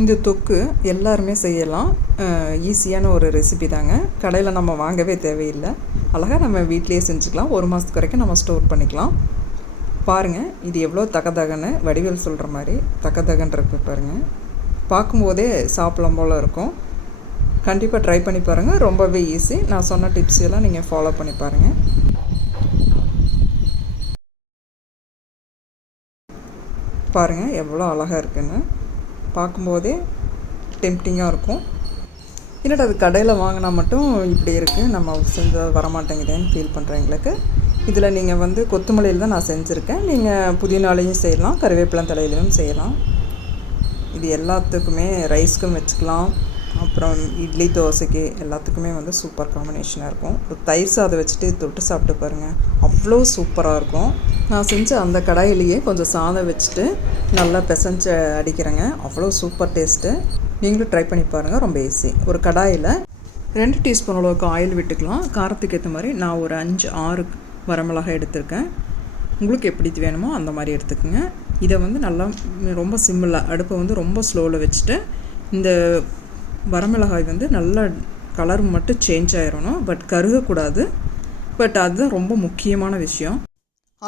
இந்த தொக்கு எல்லாருமே செய்யலாம். ஈஸியான ஒரு ரெசிபி தாங்க. கடையில் நம்ம வாங்கவே தேவையில்லை. அழகாக நம்ம வீட்டிலேயே செஞ்சுக்கலாம். 1 மாதத்துக்கு வரைக்கும் நம்ம ஸ்டோர் பண்ணிக்கலாம். பாருங்கள், இது எவ்வளோ தகதகன்னு வடிவேல் சொல்கிற மாதிரி தகதகன்னு இருக்கு பாருங்கள். பார்க்கும்போதே சாப்பிடலாம் போல் இருக்கும். கண்டிப்பாக ட்ரை பண்ணி பாருங்கள். ரொம்பவே ஈஸி. நான் சொன்ன டிப்ஸ் எல்லாம் நீங்கள் ஃபாலோ பண்ணி பாருங்கள். பாருங்கள் எவ்வளோ அழகாக இருக்குன்னு. பார்க்கும்போதே டெம்ப்டிங்காக இருக்கும். என்னடா அது கடையில் வாங்கினா மட்டும் இப்படி இருக்குது, நம்ம செஞ்சால் வரமாட்டேங்குதுன்னு ஃபீல் பண்ணுறவங்களுக்கு இதில் நீங்கள் கொத்தமல்லியில் தான் நான் செஞ்சுருக்கேன். நீங்கள் புதினாலையும் செய்யலாம், கருவேப்பிலை தலையிலையும் செய்யலாம். இது எல்லாத்துக்குமே ரைஸ்க்கும் வச்சுக்கலாம். அப்புறம் இட்லி தோசைக்கு எல்லாத்துக்குமே சூப்பர் காம்பினேஷனாக இருக்கும். ஒரு தயிர் சாதம் வச்சுட்டு தொட்டு சாப்பிட்டு பாருங்கள், அவ்வளோ சூப்பராக இருக்கும். நான் செஞ்ச அந்த கடாயிலேயே கொஞ்சம் சாதம் வச்சுட்டு நல்லா பிசைஞ்சு அடிக்கிறேங்க. அவ்வளோ சூப்பர் டேஸ்ட்டு. நீங்களும் ட்ரை பண்ணி பாருங்கள். ரொம்ப ஈஸி. ஒரு கடாயில் 2 டீஸ்பூன் அளவுக்கு ஆயில் விட்டுக்கலாம். காரத்துக்கு ஏற்ற மாதிரி நான் ஒரு 5-6 வரமிளகாய் எடுத்திருக்கேன். உங்களுக்கு எப்படி வேணுமோ அந்த மாதிரி எடுத்துக்கோங்க. இதை நல்லா ரொம்ப சிம்மில், அடுப்பை ரொம்ப ஸ்லோவில் வச்சுட்டு இந்த வரமிளகாய் நல்லா கலர் மட்டும் சேஞ்ச் ஆகிடணும், பட் கருகக்கூடாது. பட் அதுதான் ரொம்ப முக்கியமான விஷயம்.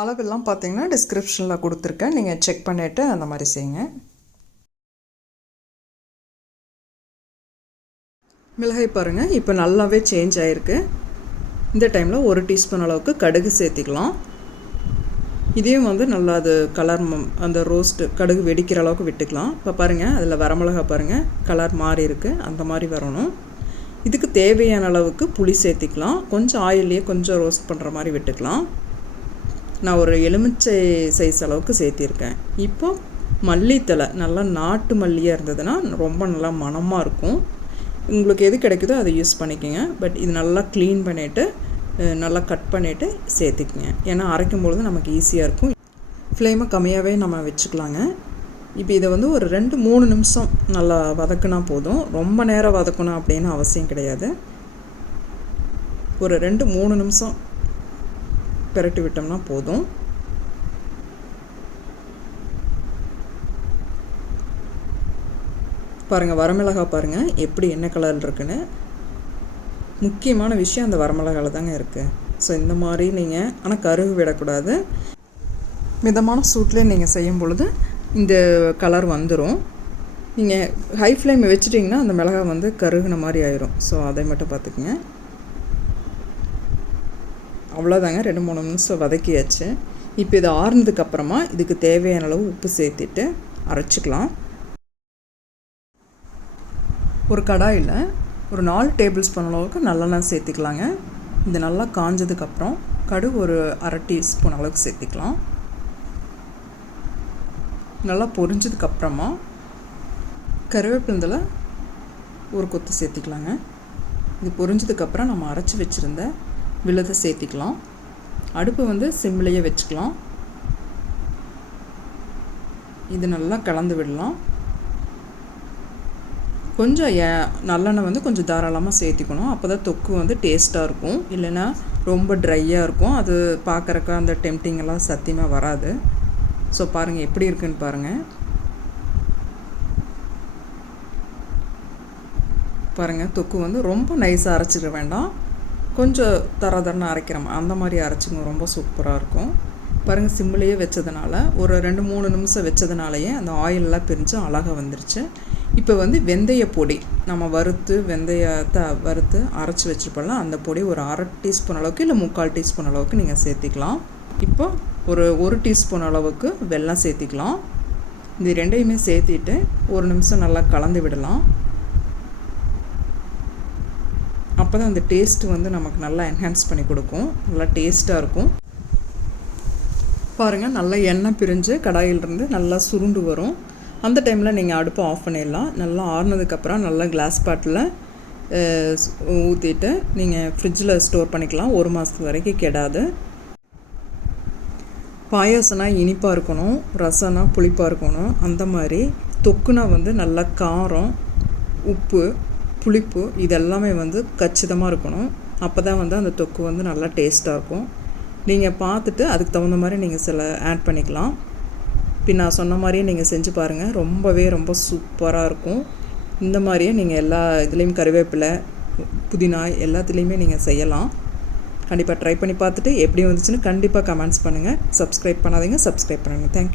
அளவெல்லாம் பார்த்தீங்கன்னா டிஸ்கிரிப்ஷனில் கொடுத்துருக்கேன், நீங்கள் செக் பண்ணிவிட்டு அந்த மாதிரி செய்யுங்க. மிளகாய் பாருங்கள் இப்போ நல்லாவே சேஞ்ச் ஆகிருக்கு. இந்த டைமில் 1 டீஸ்பூன் அளவுக்கு கடுகு சேர்த்திக்கலாம். இதையும் நல்லா அது கலர் அந்த ரோஸ்ட்டு கடுகு வெடிக்கிற அளவுக்கு விட்டுக்கலாம். இப்போ பாருங்கள், அதில் வரமிளகா பாருங்கள் கலர் மாறி இருக்குது, அந்த மாதிரி வரணும். இதுக்கு தேவையான அளவுக்கு புளி சேர்த்திக்கலாம். கொஞ்சம் ஆயிலே கொஞ்சம் ரோஸ்ட் பண்ணுற மாதிரி விட்டுக்கலாம். நான் ஒரு எலுமிச்சை சைஸ் அளவுக்கு சேர்த்திருக்கேன். இப்போ மல்லித்தலை நல்லா நாட்டு மல்லியாக இருந்ததுன்னா ரொம்ப நல்லா மணமாக இருக்கும். உங்களுக்கு எது கிடைக்குதோ அதை யூஸ் பண்ணிக்கோங்க. பட் இது நல்லா க்ளீன் பண்ணிவிட்டு நல்லா கட் பண்ணிவிட்டு சேர்த்துக்குங்க. ஏன்னா அரைக்கும் பொழுது நமக்கு ஈஸியாக இருக்கும். ஃப்ளேமை கம்மியாகவே நம்ம வச்சுக்கலாங்க. இப்போ இதை ஒரு 2-3 நிமிஷம் நல்லா வதக்குனா போதும். ரொம்ப நேரம் வதக்கணும் அப்படின்னு அவசியம் கிடையாது. ஒரு 2-3 நிமிஷம் பிரட்டி விட்டோம்னா போதும். பாருங்கள், வரமிளகாய் பாருங்கள் எப்படி என்ன கலரில் இருக்குன்னு. முக்கியமான விஷயம் அந்த வரமிளகாயில் தாங்க இருக்குது. ஸோ இந்த மாதிரி நீங்கள் ஆனால் கருகு விடக்கூடாது. மிதமான சூட்டில் நீங்கள் செய்யும் பொழுது இந்த கலர் வந்துடும். நீங்கள் ஹை ஃப்ளேம் வச்சுட்டிங்கன்னா அந்த மிளகாய் கருகுன மாதிரி ஆயிரும். ஸோ அதை மட்டும் பார்த்துக்குங்க. அவ்வளோதாங்க, 2-3 நிமிஷம் வதக்கியாச்சு. இப்போ இது ஆறுனதுக்கப்புறமா இதுக்கு தேவையான அளவு உப்பு சேர்த்துட்டு அரைச்சிக்கலாம். ஒரு கடாயில் ஒரு 4 டேபிள் ஸ்பூன் அளவுக்கு நல்லெண்ணெய் சேர்த்திக்கலாங்க. இது நல்லா காஞ்சதுக்கப்புறம் கடுகு ஒரு 1/2 டீஸ்பூன் அளவுக்கு சேர்த்திக்கலாம். நல்லா பொரிஞ்சதுக்கப்புறமா கருவேப்பிலை ஒரு கொத்து சேர்த்திக்கலாங்க. இது பொரிஞ்சதுக்கப்புறம் நம்ம அரைச்சி வச்சுருந்த விழுதை சேர்த்திக்கலாம். அடுப்பு சிம்லேயே வச்சுக்கலாம். இது நல்லா கலந்து விடலாம். கொஞ்சம் நல்லெண்ணெய் கொஞ்சம் தாராளமாக சேர்த்திக்கணும். அப்போ தான் தொக்கு டேஸ்ட்டாக இருக்கும். இல்லைன்னா ரொம்ப ட்ரையாக இருக்கும். அது பார்க்குறக்க அந்த டெம்ப்டிங்கெல்லாம் சத்தியமாக வராது. ஸோ பாருங்கள் எப்படி இருக்குன்னு பாருங்கள். பாருங்கள், தொக்கு ரொம்ப நைஸாக அரைச்சிக்க வேண்டாம். கொஞ்சம் தரன்னு அரைக்கிறோம் அந்த மாதிரி அரைச்சிங்க, ரொம்ப சூப்பராக இருக்கும். பாருங்கள், சிம்லேயே வச்சதுனால ஒரு 2-3 நிமிஷம் வச்சதுனாலேயே அந்த ஆயிலெலாம் பிரிஞ்சு அழகாக வந்துருச்சு. இப்போ வெந்தய பொடி நம்ம வெந்தயத்தை வறுத்து அரைச்சி வச்சுருப்போம்ல, அந்த பொடி ஒரு 1/2 டீஸ்பூன் அளவுக்கு இல்லை 3/4 டீஸ்பூன் அளவுக்கு நீங்கள் சேர்த்திக்கலாம். இப்போ ஒரு 1 டீஸ்பூன் அளவுக்கு வெல்லம் சேர்த்திக்கலாம். இது ரெண்டையுமே சேர்த்திட்டு 1 நிமிஷம் நல்லா கலந்து விடலாம். அப்போ தான் அந்த டேஸ்ட்டு நமக்கு நல்லா என்ஹான்ஸ் பண்ணி கொடுக்கும். நல்லா டேஸ்ட்டாக இருக்கும். பாருங்கள், நல்லா எண்ணெய் பிரிஞ்சு கடாயிலிருந்து நல்லா சுருண்டு வரும். அந்த டைமில் நீங்கள் அடுப்பை ஆஃப் பண்ணிடலாம். நல்லா ஆறுனதுக்கப்புறம் நல்லா கிளாஸ் பாட்டில் ஊற்றிட்டு நீங்கள் ஃப்ரிட்ஜில் ஸ்டோர் பண்ணிக்கலாம். 1 மாதத்துக்கு வரைக்கும் கெடாது. பாயாசம்னா இனிப்பாக இருக்கணும், ரசம்னா புளிப்பாக இருக்கணும். அந்த மாதிரி தொக்குனா நல்லா காரம், உப்பு, புளிப்பு இதெல்லாமே கச்சிதமாக இருக்கணும். அப்போ தான் அந்த தொக்கு நல்லா டேஸ்ட்டாக இருக்கும். நீங்கள் பார்த்துட்டு அதுக்கு தகுந்த மாதிரி நீங்கள் சில ஆட் பண்ணிக்கலாம். இப்போ நான் சொன்ன மாதிரியே நீங்கள் செஞ்சு பாருங்கள், ரொம்ப சூப்பராக இருக்கும். இந்த மாதிரியே நீங்கள் எல்லா இதுலேயும் கறிவேப்பிலை, புதினா எல்லாத்துலேயுமே நீங்கள் செய்யலாம். கண்டிப்பாக ட்ரை பண்ணி பார்த்துட்டு எப்படி வந்துச்சுன்னு கண்டிப்பாக கமெண்ட்ஸ் பண்ணுங்கள். சப்ஸ்கிரைப் பண்ணாதீங்க, சப்ஸ்கிரைப் பண்ணுங்கள். தேங்க்யூ.